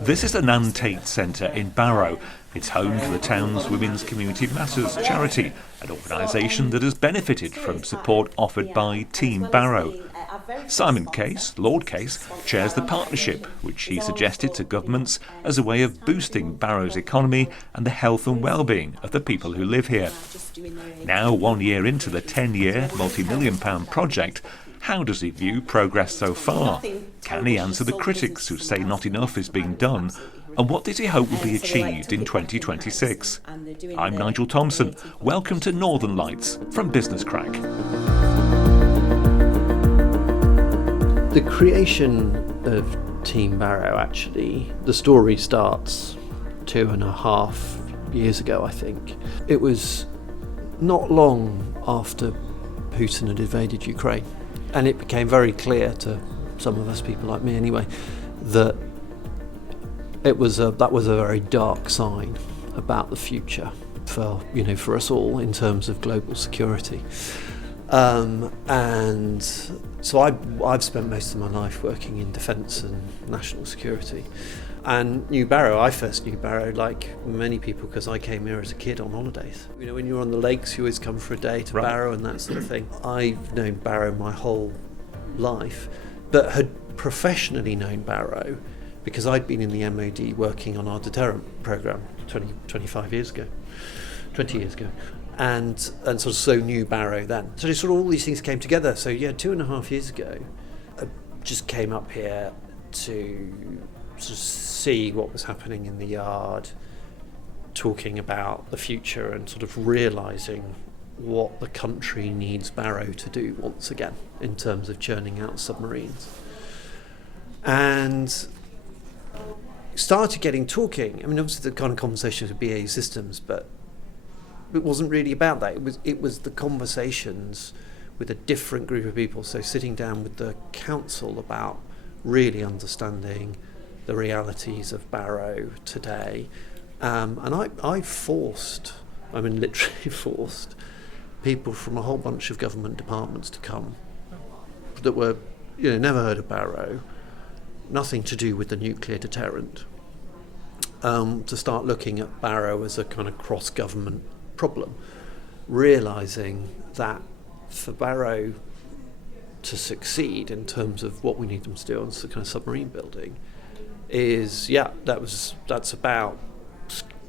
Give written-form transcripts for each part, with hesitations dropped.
This is the Nan Tate Centre in Barrow. It's home to the town's Women's Community Matters charity, an organisation that has benefited from support offered by Team Barrow. Simon Case, Lord Case, chairs the partnership, which he suggested to governments as a way of boosting Barrow's economy and the health and well-being of the people who live here. Now, 1 year into the 10-year, multi-million-pound project, how does he view progress so far? Can he answer the critics who say not enough is being done? And what does he hope will be achieved in 2026? I'm Nigel Thompson. Welcome to Northern Lights from Business Crack. The creation of Team Barrow, actually, the story starts 2.5 years ago, I think. It was not long after Putin had invaded Ukraine. And it became very clear to some of us, people like me anyway, that that was a very dark sign about the future for us all in terms of global security. And so I've spent most of my life working in defence and national security. And I first knew Barrow, like many people, because I came here as a kid on holidays. You know, when you're on the lakes, you always come for a day to Barrow and that sort of thing. I've known Barrow my whole life, but had professionally known Barrow because I'd been in the MOD working on our deterrent programme 20 years ago. And so knew Barrow then. So sort of all these things came together. So yeah, 2.5 years ago, I just came up here to sort of see what was happening in the yard, talking about the future and sort of realising what the country needs Barrow to do once again in terms of churning out submarines. And started talking. I mean, obviously the kind of conversations with BAE Systems, but it wasn't really about that. It was the conversations with a different group of people. So sitting down with the council about really understanding the realities of Barrow today. And I literally forced people from a whole bunch of government departments to come that were, never heard of Barrow, nothing to do with the nuclear deterrent, to start looking at Barrow as a kind of cross-government problem, realising that for Barrow to succeed in terms of what we need them to do on kind of submarine building that's about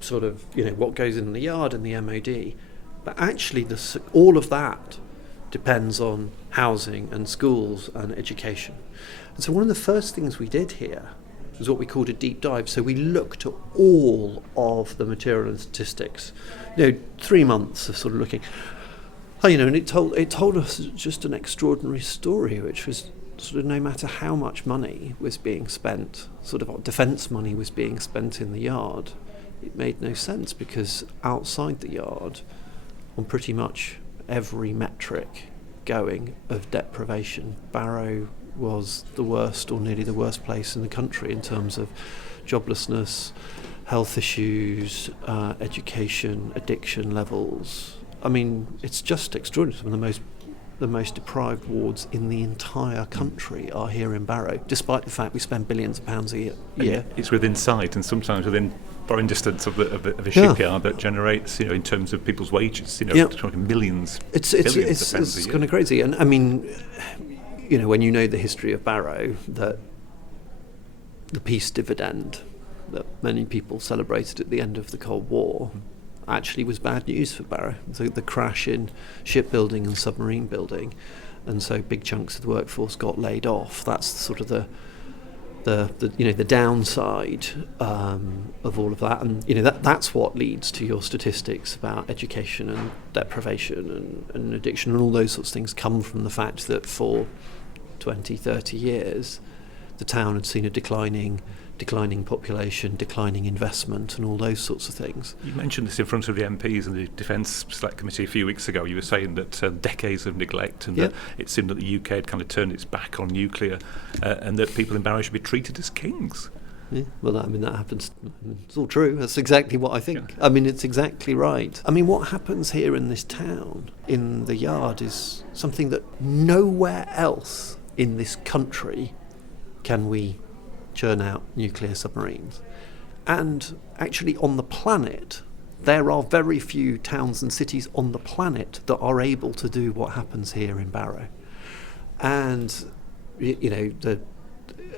sort of what goes in the yard and the MOD, but actually all of that depends on housing and schools and education. And so one of the first things we did here was what we called a deep dive. So we looked at all of the material and statistics, 3 months of sort of looking, and it told us just an extraordinary story, which was sort of no matter how much money was being spent, sort of defence money was being spent in the yard, it made no sense because outside the yard, on pretty much every metric going of deprivation, Barrow was the worst or nearly the worst place in the country in terms of joblessness, health issues, education, addiction levels. I mean, it's just extraordinary. Some of the most deprived wards in the entire country are here in Barrow, despite the fact we spend billions of pounds a year. It's within sight and sometimes within foreign distance of a shipyard that generates, in terms of people's wages, talking millions, billions of pounds a year. It's kind of crazy. And I mean, when you know the history of Barrow, that the peace dividend that many people celebrated at the end of the Cold War actually was bad news for Barrow. So the crash in shipbuilding and submarine building, and so big chunks of the workforce got laid off. That's sort of the downside of all of that, and that's what leads to your statistics about education and deprivation and addiction and all those sorts of things come from the fact that for 20-30 years the town had seen a declining population, declining investment and all those sorts of things. You mentioned this in front of the MPs and the Defence Select Committee a few weeks ago. You were saying that decades of neglect and that it seemed that the UK had kind of turned its back on nuclear and that people in Barrow should be treated as kings. Yeah, well, that happens. It's all true. That's exactly what I think. Yeah. I mean, it's exactly right. I mean, what happens here in this town, in the yard, is something that nowhere else in this country can we churn out nuclear submarines. And actually on the planet, there are very few towns and cities on the planet that are able to do what happens here in Barrow. And,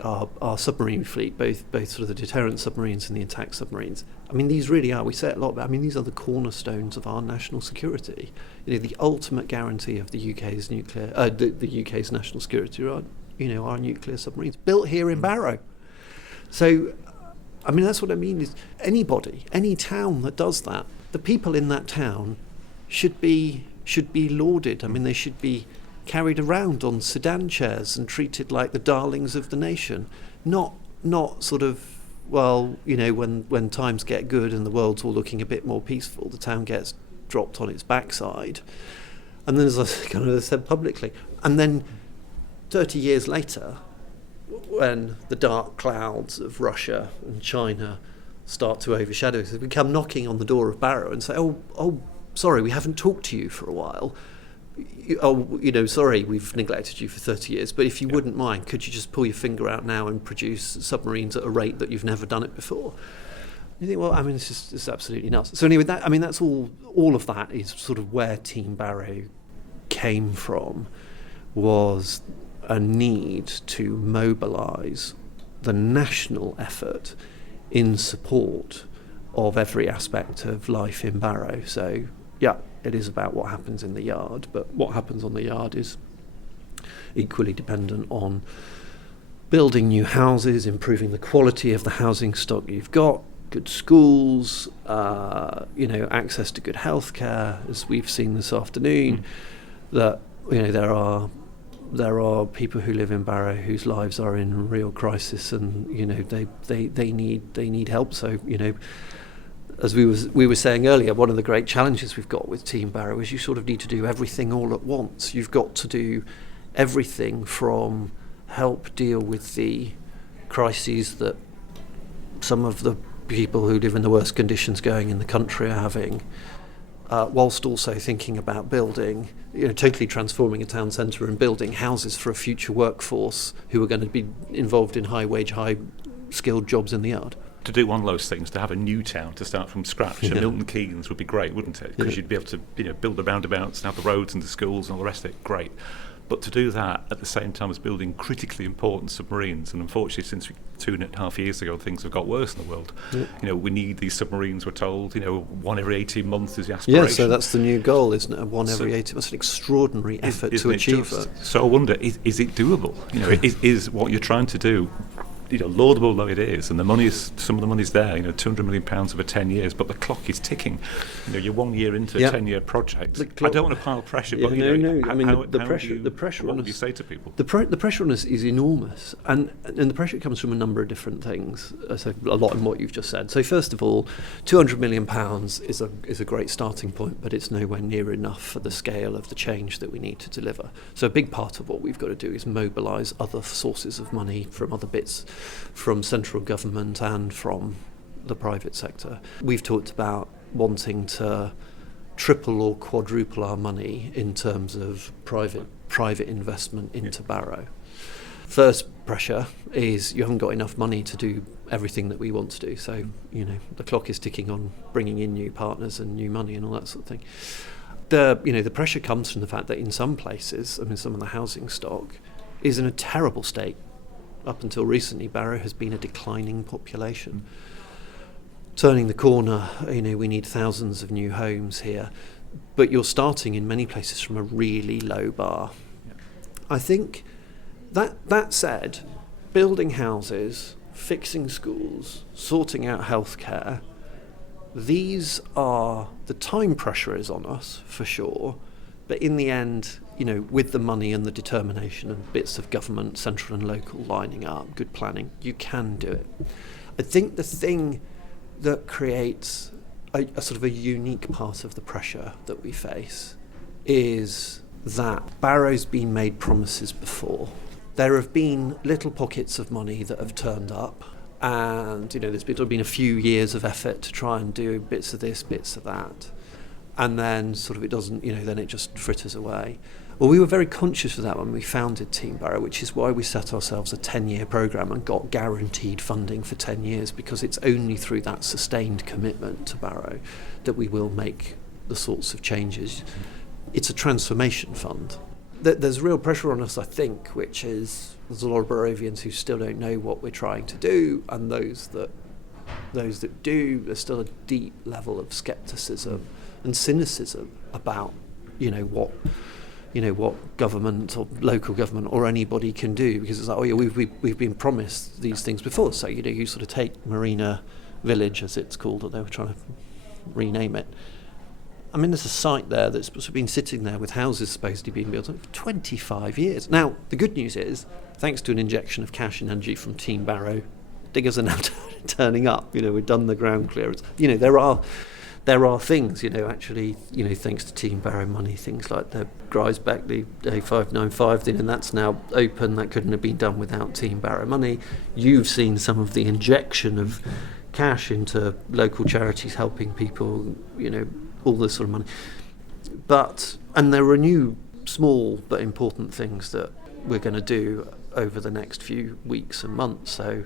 our submarine fleet, both sort of the deterrent submarines and the attack submarines, I mean, these really are, we say it a lot, but I mean, these are the cornerstones of our national security. The ultimate guarantee of the UK's nuclear, the UK's national security are, our nuclear submarines built here in Barrow. So, I mean, that's what I mean is anybody, any town that does that, the people in that town should be lauded. I mean, they should be carried around on sedan chairs and treated like the darlings of the nation, not sort of, well, when times get good and the world's all looking a bit more peaceful, the town gets dropped on its backside. And then, as I kind of said publicly, and then 30 years later, when the dark clouds of Russia and China start to overshadow us, we come knocking on the door of Barrow and say, oh, sorry, we haven't talked to you for a while. Sorry, we've neglected you for 30 years, but if you wouldn't mind, could you just pull your finger out now and produce submarines at a rate that you've never done it before? You think, well, I mean, it's absolutely nuts. So anyway, that's all of that is sort of where Team Barrow came from, was a need to mobilise the national effort in support of every aspect of life in Barrow. So, yeah, it is about what happens in the yard, but what happens on the yard is equally dependent on building new houses, improving the quality of the housing stock you've got, good schools, access to good healthcare, as we've seen this afternoon. That there are people who live in Barrow whose lives are in real crisis, and they need help. So as we were saying earlier, one of the great challenges we've got with Team Barrow is you sort of need to do everything all at once. You've got to do everything from help deal with the crises that some of the people who live in the worst conditions going in the country are having, whilst also thinking about building, totally transforming a town centre and building houses for a future workforce who are going to be involved in high-wage, high-skilled jobs in the yard. To do one of those things, to have a new town to start from scratch, and Milton Keynes would be great, wouldn't it? Because you'd be able to build the roundabouts and have the roads and the schools and all the rest of it, great. But to do that at the same time as building critically important submarines, and unfortunately since 2.5 years ago things have got worse in the world. We need these submarines, we're told, one every 18 months is the aspiration. Yeah, so that's the new goal, isn't it? One every 18 months. An extraordinary effort to achieve that. So I wonder, is it doable? Is what you're trying to do, laudable though it is, and some of the money's there, £200 million over 10 years, but the clock is ticking. You're 1 year into a 10-year project. I don't want to pile pressure, but the pressure. What would you say to people? The pressure on us is enormous, and the pressure comes from a number of different things. So a lot in what you've just said. So first of all, £200 million is a great starting point, but it's nowhere near enough for the scale of the change that we need to deliver. So a big part of what we've got to do is mobilise other sources of money from other bits, from central government and from the private sector. We've talked about wanting to triple or quadruple our money in terms of private investment into Barrow. First pressure is you haven't got enough money to do everything that we want to do. So, the clock is ticking on bringing in new partners and new money and all that sort of thing. The pressure comes from the fact that in some places, some of the housing stock is in a terrible state. Up until recently, Barrow has been a declining population. Turning the corner, we need thousands of new homes here, but you're starting in many places from a really low bar. Yeah. I think that said, building houses, fixing schools, sorting out healthcare, these are, the time pressure is on us for sure, but in the end, with the money and the determination and bits of government, central and local, lining up, good planning, you can do it. I think the thing that creates a sort of a unique part of the pressure that we face is that Barrow's been made promises before. There have been little pockets of money that have turned up, and there's been a few years of effort to try and do bits of this, bits of that, and then sort of it doesn't, then it just fritters away. Well, we were very conscious of that when we founded Team Barrow, which is why we set ourselves a 10-year programme and got guaranteed funding for 10 years, because it's only through that sustained commitment to Barrow that we will make the sorts of changes. It's a transformation fund. There's real pressure on us, I think, which is there's a lot of Barrovians who still don't know what we're trying to do, and those that do, there's still a deep level of scepticism and cynicism about what government or local government or anybody can do, because it's like, we've been promised these things before. So you sort of take Marina Village, as it's called, or they were trying to rename it. I mean, there's a site there that's been sitting there with houses supposedly being built for 25 years. Now, the good news is, thanks to an injection of cash and energy from Team Barrow, diggers are now turning up. We've done the ground clearance. There are things, actually, thanks to Team Barrow money, things like the Griesbeck, the A595 thing, and that's now open. That couldn't have been done without Team Barrow money. You've seen some of the injection of cash into local charities helping people, all this sort of money. And there are new, small but important things that we're going to do over the next few weeks and months. So,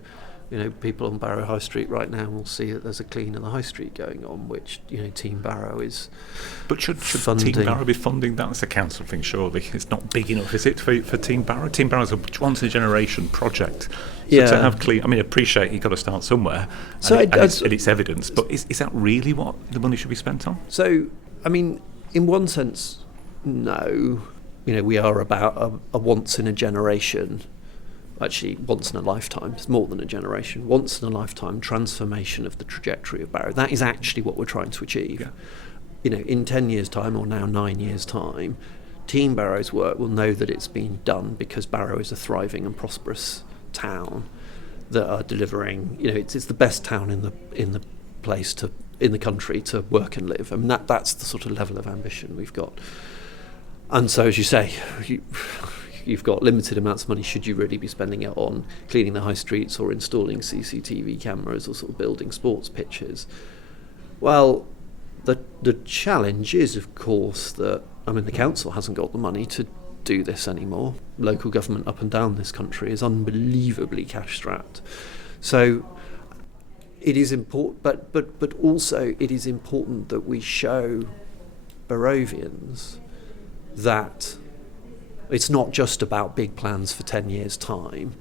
people on Barrow High Street right now will see that there's a clean in the High Street going on, which, Team Barrow is But should funding. Team Barrow be funding that? It's a council thing, surely. It's not big enough, is it, for Team Barrow? Team Barrow's a once-in-a-generation project. So to have clean... I mean, appreciate you've got to start somewhere, and it's evidence, but is that really what the money should be spent on? So, I mean, in one sense, no. We are about a once-in-a-generation... Actually, once in a lifetime, it's more than a generation, once in a lifetime transformation of the trajectory of Barrow. That is actually what we're trying to achieve. Yeah. In 10 years' time, or now 9 years' time, Team Barrow's work will know that it's been done because Barrow is a thriving and prosperous town that are delivering, it's the best town in the place in the country to work and live. I mean, that's the sort of level of ambition we've got. And so, as you say, you've got limited amounts of money. Should you really be spending it on cleaning the high streets or installing CCTV cameras or sort of building sports pitches? Well, the challenge is, of course, that the council hasn't got the money to do this anymore. Local government up and down this country is unbelievably cash strapped. So it is important, but also it is important that we show Barrovians that it's not just about big plans for 10 years' time.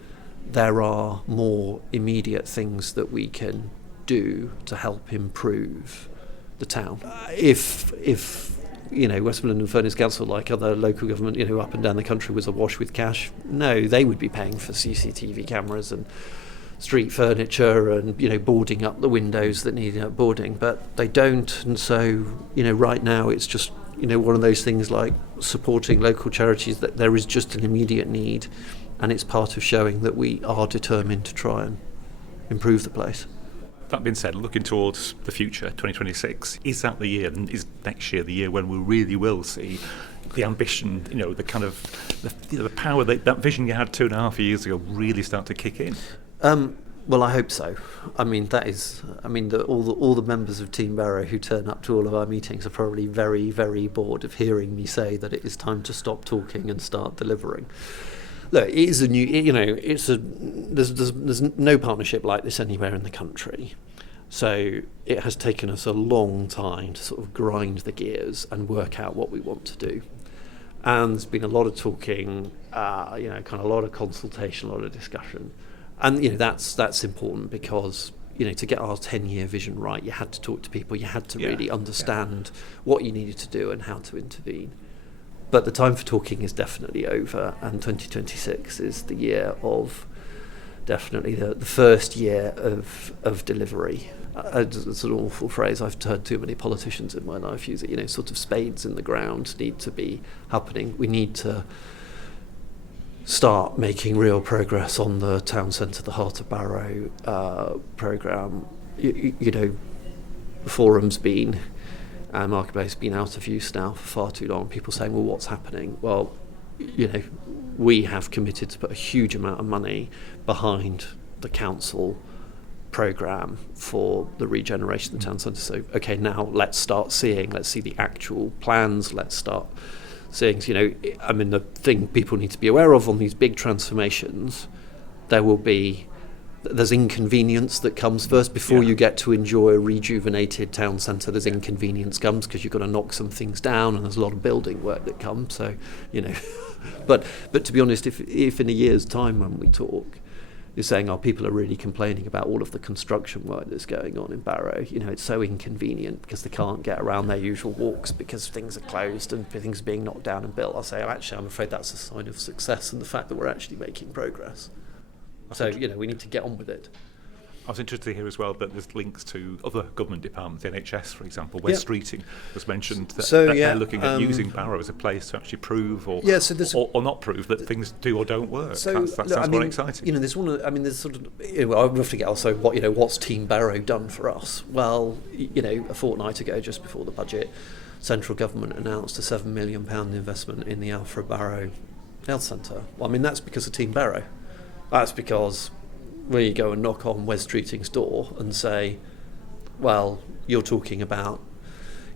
There are more immediate things that we can do to help improve the town. If Westmorland and Furness Council, like other local government, up and down the country, was awash with cash, no, they would be paying for CCTV cameras and street furniture and, boarding up the windows that need boarding, but they don't. And so, right now it's just, one of those things like supporting local charities, that there is just an immediate need, and it's part of showing that we are determined to try and improve the place. That being said, looking towards the future, 2026, is that the year, and is next year the year when we really will see the ambition, the kind of the power, that vision you had 2.5 years ago really start to kick in? Well, I hope so. All the members of Team Barrow who turn up to all of our meetings are probably very, very bored of hearing me say that it is time to stop talking and start delivering. Look, it is a new, there's no partnership like this anywhere in the country. So it has taken us a long time to sort of grind the gears and work out what we want to do. And there's been a lot of talking, kind of a lot of consultation, a lot of discussion. And that's important because to get our 10-year vision right, you had to talk to people, you had to really understand what you needed to do and how to intervene. But the time for talking is definitely over, and 2026 is the year of definitely the first year of delivery. It's an awful phrase. I've heard too many politicians in my life use it. Sort of spades in the ground need to be happening. We need to start making real progress on the town centre, the Heart of Barrow programme. The forum's been, Marketplace been out of use now for far too long. People saying, well, what's happening? Well, we have committed to put a huge amount of money behind the council programme for the regeneration of the town centre. So, okay, now let's see the actual plans, let's start things. I mean, the thing people need to be aware of on these big transformations, there's inconvenience that comes first before you get to enjoy a rejuvenated town centre. There's inconvenience comes because you've got to knock some things down, and there's a lot of building work that comes. So, but to be honest, if in a year's time when we talk, you're saying, people are really complaining about all of the construction work that's going on in Barrow. It's so inconvenient because they can't get around their usual walks because things are closed and things are being knocked down and built. I'll say, I'm afraid that's a sign of success and the fact that we're actually making progress. So, we need to get on with it. I was interested to hear as well that there's links to other government departments, the NHS, for example. West Streeting was mentioned, that they're looking at using Barrow as a place to actually prove or not prove that things do or don't work. So, that sounds quite exciting. There's sort of, I have to get also what's Team Barrow done for us? Well, a fortnight ago, just before the budget, central government announced a £7 million investment in the Alfred Barrow Health Centre. Well, that's because of Team Barrow. That's because we go and knock on Westmorland's door and say, well, you're talking about,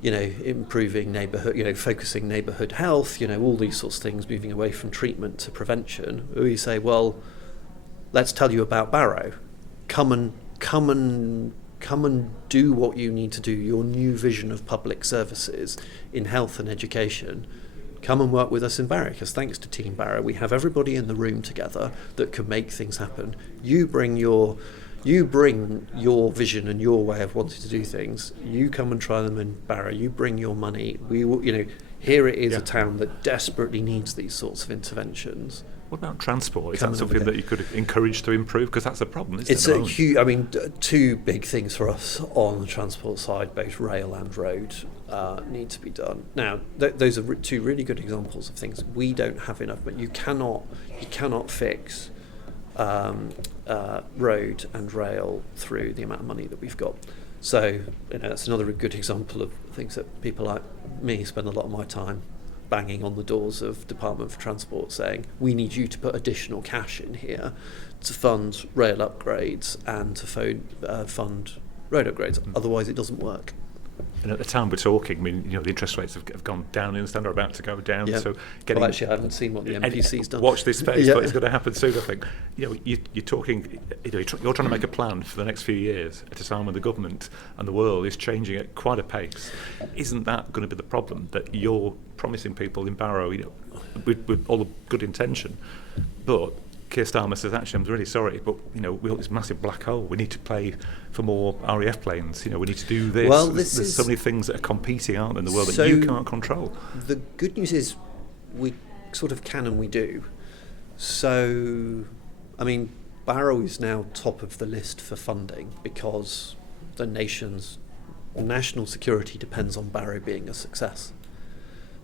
improving neighbourhood, focusing neighbourhood health, all these sorts of things, moving away from treatment to prevention. We say, well, let's tell you about Barrow. Come and do what you need to do, your new vision of public services in health and education. Come and work with us in Barrow, because thanks to Team Barrow, we have everybody in the room together that can make things happen. You bring your vision and your way of wanting to do things. You come and try them in Barrow. You bring your money. We will, here it is a town that desperately needs these sorts of interventions. What about transport? Is that something that you could encourage to improve? Because that's a problem, isn't it? It's a huge. Two big things for us on the transport side, both rail and road, need to be done. Now, those are two really good examples of things we don't have enough. But you cannot fix road and rail through the amount of money that we've got. So that's another good example of things that people like me spend a lot of my time banging on the doors of Department for Transport saying, we need you to put additional cash in here to fund rail upgrades and to fund road upgrades. Otherwise it doesn't work. And at the time we're talking, the interest rates have gone down, are about to go down. Yeah. So well, actually, I haven't seen what the MPC's done. Watch this space, but it's going to happen soon, I think. You're talking, you're trying to make a plan for the next few years at a time when the government and the world is changing at quite a pace. Isn't that going to be the problem, that you're promising people in Barrow, with all the good intention, but Keir Starmer says, actually, I'm really sorry, but we got this massive black hole. We need to play for more RAF planes. We need to do this. Well, there's so many things that are competing, aren't there, in the world that you can't control. The good news is we sort of can and we do. So, Barrow is now top of the list for funding because the nation's national security depends on Barrow being a success.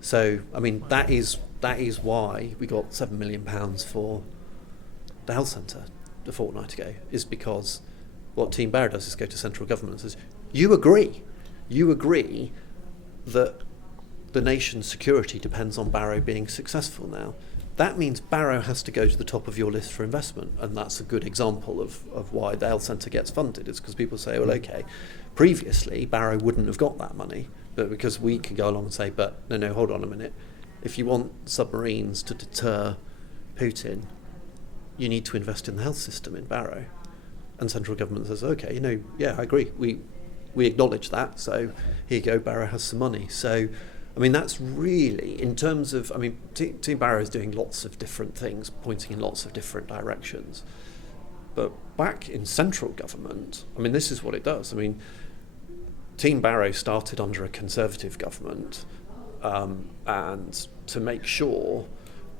So, that is why we got £7 million for the health centre a fortnight ago, is because what Team Barrow does is go to central government and says, you agree that the nation's security depends on Barrow being successful now. That means Barrow has to go to the top of your list for investment, and that's a good example of why the health centre gets funded. It's because people say, well, okay, previously Barrow wouldn't have got that money, but because we can go along and say, but no, hold on a minute, if you want submarines to deter Putin, you need to invest in the health system in Barrow. And central government says, okay, I agree. We acknowledge that, so here you go, Barrow has some money. So, that's really, in terms of, Team Barrow is doing lots of different things, pointing in lots of different directions. But back in central government, this is what it does. Team Barrow started under a Conservative government, and to make sure,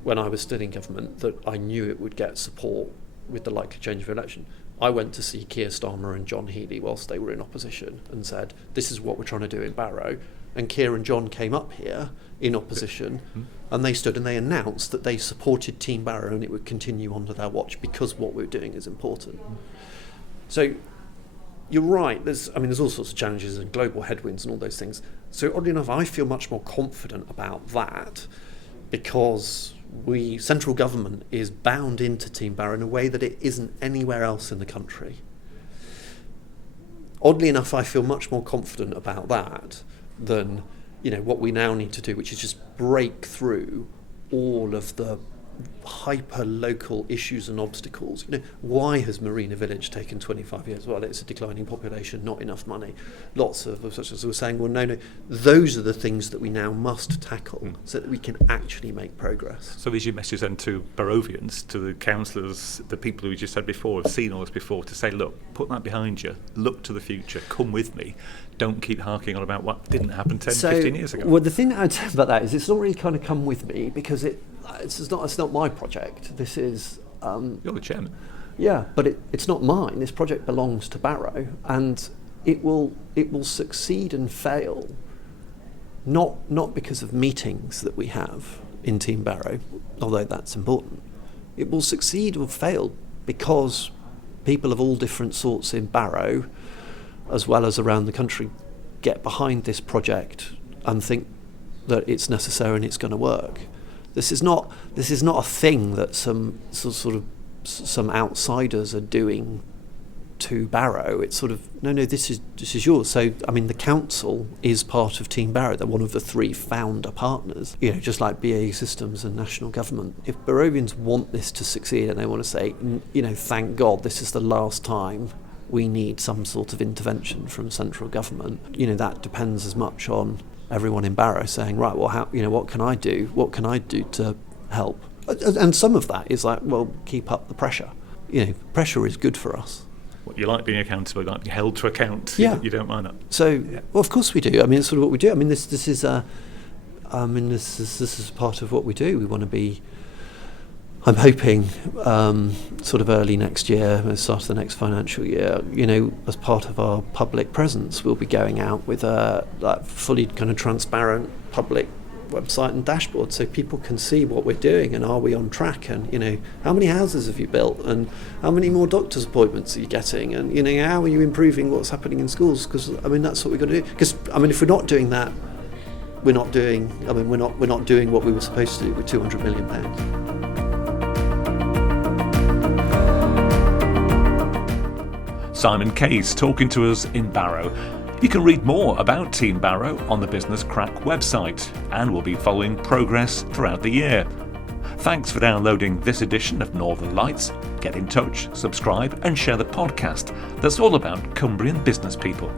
when I was still in government, that I knew it would get support with the likely change of election, I went to see Keir Starmer and John Healey whilst they were in opposition and said, this is what we're trying to do in Barrow. And Keir and John came up here in opposition, and they stood and they announced that they supported Team Barrow and it would continue under their watch because what we're doing is important. So you're right, there's all sorts of challenges and global headwinds and all those things. So oddly enough, I feel much more confident about that because central government is bound into Team Barrow in a way that it isn't anywhere else in the country. Oddly enough, I feel much more confident about that than what we now need to do, which is just break through all of the hyper-local issues and obstacles. Why has Marina Village taken 25 years? Well, it's a declining population, not enough money. Lots of, such as we're saying, well, no, those are the things that we now must tackle so that we can actually make progress. So is your message then to Barrovians, to the councillors, the people who you just said before, have seen all this before, to say, look, put that behind you, look to the future, come with me, don't keep harking on about what didn't happen 10, 15 years ago? Well, the thing that I'd say about that is it's not really kind of come with me, because it's not my project. This is... You're the chairman. Yeah, but it's not mine. This project belongs to Barrow, and it will succeed and fail, not because of meetings that we have in Team Barrow, although that's important. It will succeed or fail because people of all different sorts in Barrow, as well as around the country, get behind this project and think that it's necessary and it's going to work. This is not a thing that some outsiders are doing to Barrow. It's sort of no, this is yours. So I mean, the council is part of Team Barrow. They're one of the 3 founder partners. Just like BAE Systems and national government. If Barrovians want this to succeed and they want to say, thank God this is the last time we need some sort of intervention from central government, that depends as much on everyone in Barrow saying, right, well, how, what can I do? What can I do to help? And some of that is like, well, keep up the pressure. Pressure is good for us. What, you like being accountable, you like being held to account. Yeah. You don't mind that. So, well, of course we do. I mean, it's sort of what we do. I mean, this is part of what we do. We want to be, I'm hoping, sort of early next year, at the start of the next financial year, as part of our public presence, we'll be going out with a fully kind of transparent public website and dashboard, so people can see what we're doing and are we on track, and how many houses have you built, and how many more doctor's appointments are you getting, and how are you improving what's happening in schools? Because I mean, that's what we've got to do. Because I mean, if we're not doing that, we're not doing what we were supposed to do with £200 million. Simon Case talking to us in Barrow. You can read more about Team Barrow on the Business Crack website, and we'll be following progress throughout the year. Thanks for downloading this edition of Northern Lights. Get in touch, subscribe and share the podcast that's all about Cumbrian business people.